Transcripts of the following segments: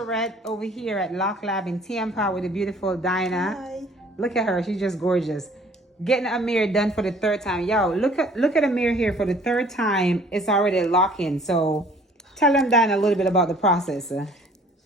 Sherette over here at Loc Lab in Tampa with the beautiful Dinah. Hi. Look at her, she's just gorgeous. Getting Amir done for the third time. Yo, look at Amir here for the third time. It's already locking. So tell them, Dinah, a little bit about the process.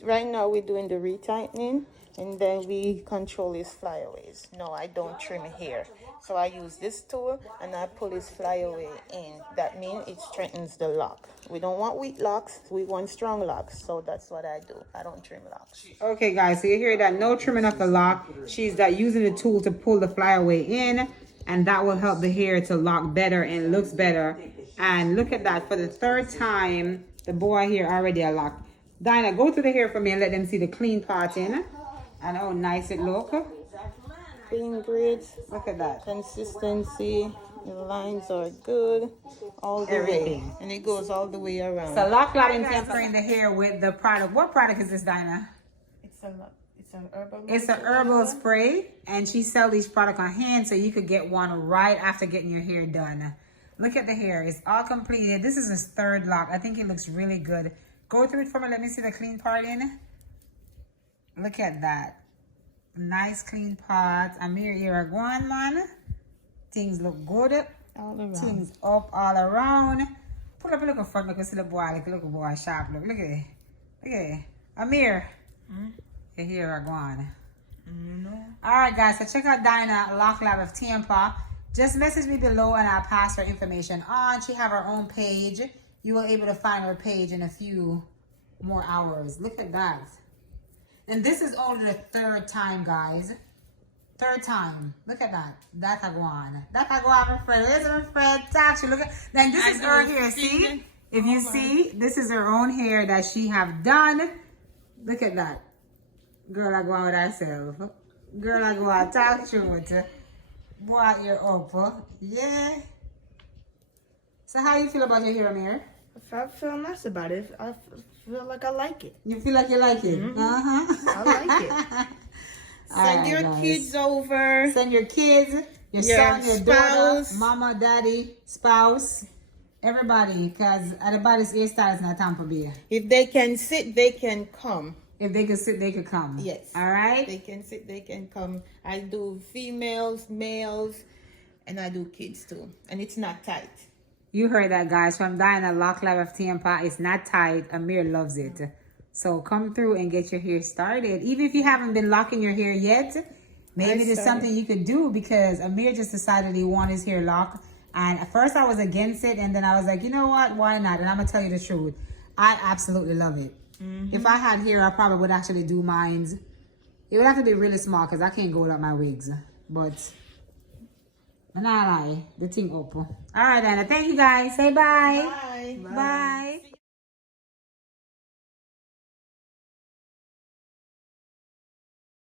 Right now we're doing the retightening and then we control his flyaways. No, I don't trim hair. So I use this tool and I pull his flyaway in. That means it strengthens the lock. We don't want weak locks, we want strong locks. So that's what I do. I don't trim locks. Okay, guys, so you hear that? No trimming of the lock. She's using the tool to pull the flyaway in, and that will help the hair to lock better and looks better. And look at that, for the third time, the boy here already a lock. Dinah, go through the hair for me and let them see the clean part in. And oh, nice it look. Clean braids. Look at that. Consistency. The lines are good all the way. And it goes all the way around. So Loc Lab in Tampa the hair with the product. What product is this, Dinah? It's an herbal. It's an herbal spray, and she sells these products on hand, so you could get one right after getting your hair done. Look at the hair. It's all completed. This is his third lock. I think it looks really good. Go through it for me. Let me see the clean part in. Look at that. Nice clean parts. Amir, you're a one man. Things look good. All around. Things up all around. Pull up a look front. Look, see the boy. Look at the boy sharp. Look at it. Look at it. Amir. Your hair are gone. All right, guys. So check out Dinah, Loc Lab of Tampa. Just message me below and I'll pass her information on. She have her own page. You will be able to find her page in a few more hours. Look at that. And this is only the third time, guys. Third time. Look at that. That's a guan. That's a guan, my friend. Where's my friend? Tachi, look at. Then this is her hair. See? If you see, this is her own hair that she have done. Look at that. Girl, I go out with herself. Girl, I go out. Talk truth. Boy, you're up. Yeah. So how you feel about your hair, Amir? I feel nice about it. I feel like I like it. You feel like you like it? I like it. Send right, your guys. kids over. Send your kids, your son, your daughter, mama, daddy, spouse, everybody. Because everybody's hairstyle is not Tampa Bay. If they can sit, they can come. If they could sit, they could come. Yes. All right? They can sit, they can come. I do females, males, and I do kids too. And it's not tight. You heard that, guys, from Dinah, Loc Lab of Tampa. It's not tight. Amir loves it. So come through and get your hair started. Even if you haven't been locking your hair yet, maybe there's something you could do, because Amir just decided he wanted his hair locked. And at first I was against it, and then I was like, you know what? Why not? And I'm going to tell you the truth. I absolutely love it. If I had hair, I probably would actually do mine. It would have to be really small because I can't go without my wigs. But, nah, lie, the thing up. All right, Anna. Thank you, guys. Say bye. Bye. Bye.